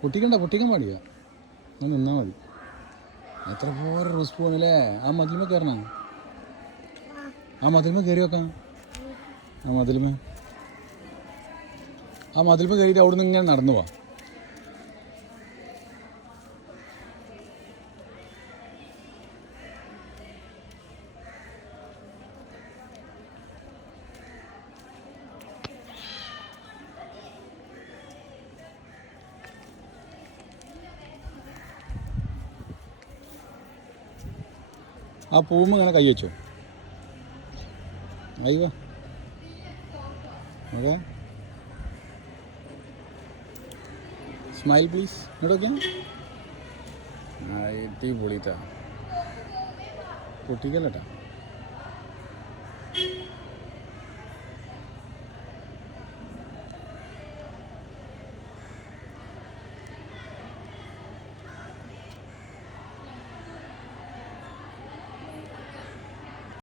പൊട്ടിക്കാൻ പാടില്ല. ഞാൻ നിന്നാൽ മതി. എത്ര പോരെ റോസ് പോകണല്ലേ. ആ മതിലുമേ കയറണം. ആ മതിലുമേ കയറി വെക്കാം. ആ മതിലുമേ കയറിയിട്ട് അവിടെ നിന്ന് ഇങ്ങനെ നടന്നു പോവാം. ആ പൂമ്പ് ഇങ്ങനെ കൈ വെച്ചോ. അയ്യോ ഓക്കെ. Smile please. ഇങ്ങോട്ടൊക്കെ അടിപൊളിട്ടാ. പൊട്ടിക്കല്ലേട്ടാ.